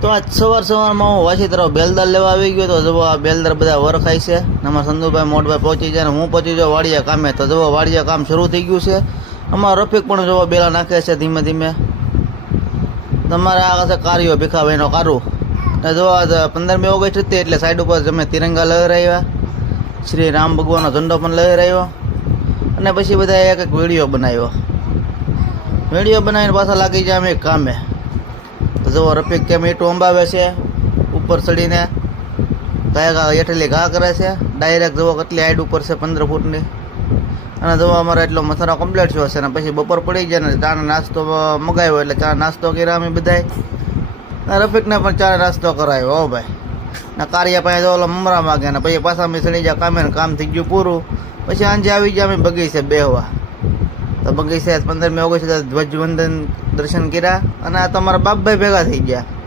તો આજ સવારમાં હું વાસી તરફ બેલદાર લેવા આવી ગયો તો જવો આ બેલદાર બધા વરખાય છે ને અમારા સંધુભાઈ મોટભાઈ પહોંચી જાય ને હું પહોંચી જાઉં વાડિયા કામે તો જવો વાડિયા કામ શરૂ થઈ ગયું છે. અમારો રફીક પણ જવો બેલા નાખે છે ધીમે ધીમે. તમારે આ છે કાર્યો ભીખાભાઈનો કારું ને જો આજ 15મી ઓગસ્ટ હતી એટલે સાઈડ ઉપર અમે તિરંગા લહેરાવ્યા, શ્રી રામ ભગવાનનો ઝંડો પણ લહેરાવ્યો અને પછી બધા એક એક વિડીયો બનાવ્યો. વિડીયો બનાવીને પાછા લાગી જાય અમે કામે. તો જુઓ રફીક કેમ ઈંટું અંબાવે છે ઉપર ચડીને, ઘા હેઠેલી ઘા કરે છે ડાયરેક્ટ. જુઓ કેટલી હાઈટ ઉપર છે 15 ફૂટની. અને જુઓ અમારે એટલો મસાલો કમ્પ્લીટ થયો છે ને પછી બપોર પડી જાય ને ચાનો નાસ્તો મગાવ્યો એટલે ચા નાસ્તો કર્યા અમે બધાય. રફીકને પણ ચા નાસ્તો કરાવ્યો હો ભાઈ. ને કારિયા પાસે જો ઓલો મમરા માગે ને પછી પાછા અમે ચડી જાય કામે ને કામ થઈ ગયું પૂરું. પછી સાંજે આવી ગયા અમે બગીચે બેહવા. તો બગીચે 15મી ઓગસ્ટ ધ્વજવંદન દર્શન કર્યા અને આ તમારા બાપભાઈ ભેગા થઈ ગયા.